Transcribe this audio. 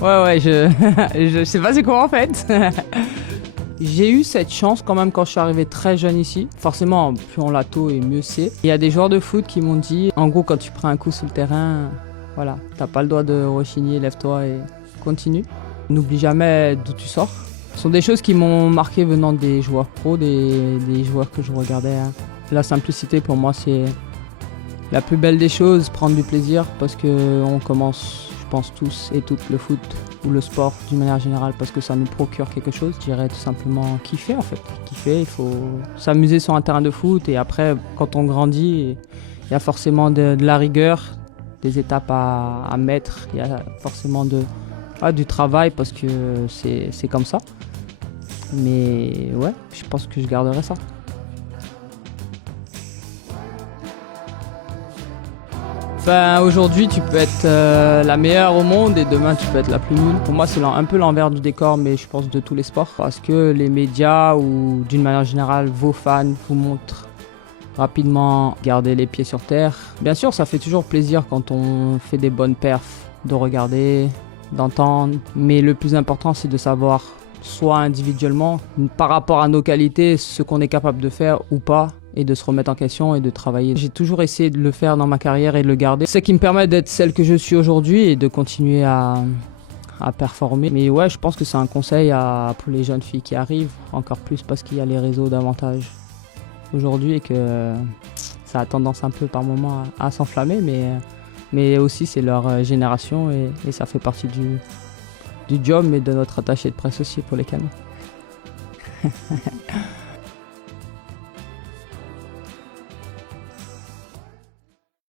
Ouais, je sais pas c'est quoi en fait. J'ai eu cette chance quand même quand je suis arrivé très jeune ici. Forcément, plus on l'a tôt et mieux c'est. Il y a des joueurs de foot qui m'ont dit, en gros, quand tu prends un coup sous le terrain, voilà, t'as pas le droit de rechigner, lève-toi et continue. N'oublie jamais d'où tu sors. Ce sont des choses qui m'ont marqué venant des joueurs pros, des joueurs que je regardais. La simplicité pour moi c'est la plus belle des choses, prendre du plaisir parce qu'on commence, je pense tous et toutes, le foot ou le sport d'une manière générale parce que ça nous procure quelque chose. Je dirais tout simplement kiffer en fait. Kiffer, il faut s'amuser sur un terrain de foot et après quand on grandit, il y a forcément de la rigueur, des étapes à mettre, il y a forcément du travail parce que c'est comme ça. Mais ouais, je pense que je garderai ça. Enfin, aujourd'hui, tu peux être la meilleure au monde et demain, tu peux être la plus nulle. Pour moi, c'est un peu l'envers du décor, mais je pense de tous les sports. Parce que les médias ou d'une manière générale, vos fans vous montrent rapidement garder les pieds sur terre. Bien sûr, ça fait toujours plaisir quand on fait des bonnes perfs, de regarder, d'entendre. Mais le plus important, c'est de savoir, soit individuellement, par rapport à nos qualités, ce qu'on est capable de faire ou pas, et de se remettre en question et de travailler. J'ai toujours essayé de le faire dans ma carrière et de le garder. C'est ce qui me permet d'être celle que je suis aujourd'hui et de continuer à performer. Mais ouais, je pense que c'est un conseil pour les jeunes filles qui arrivent, encore plus parce qu'il y a les réseaux davantage aujourd'hui et que ça a tendance un peu par moments à s'enflammer, mais aussi c'est leur génération et ça fait partie du job et de notre attaché de presse aussi pour les calmer.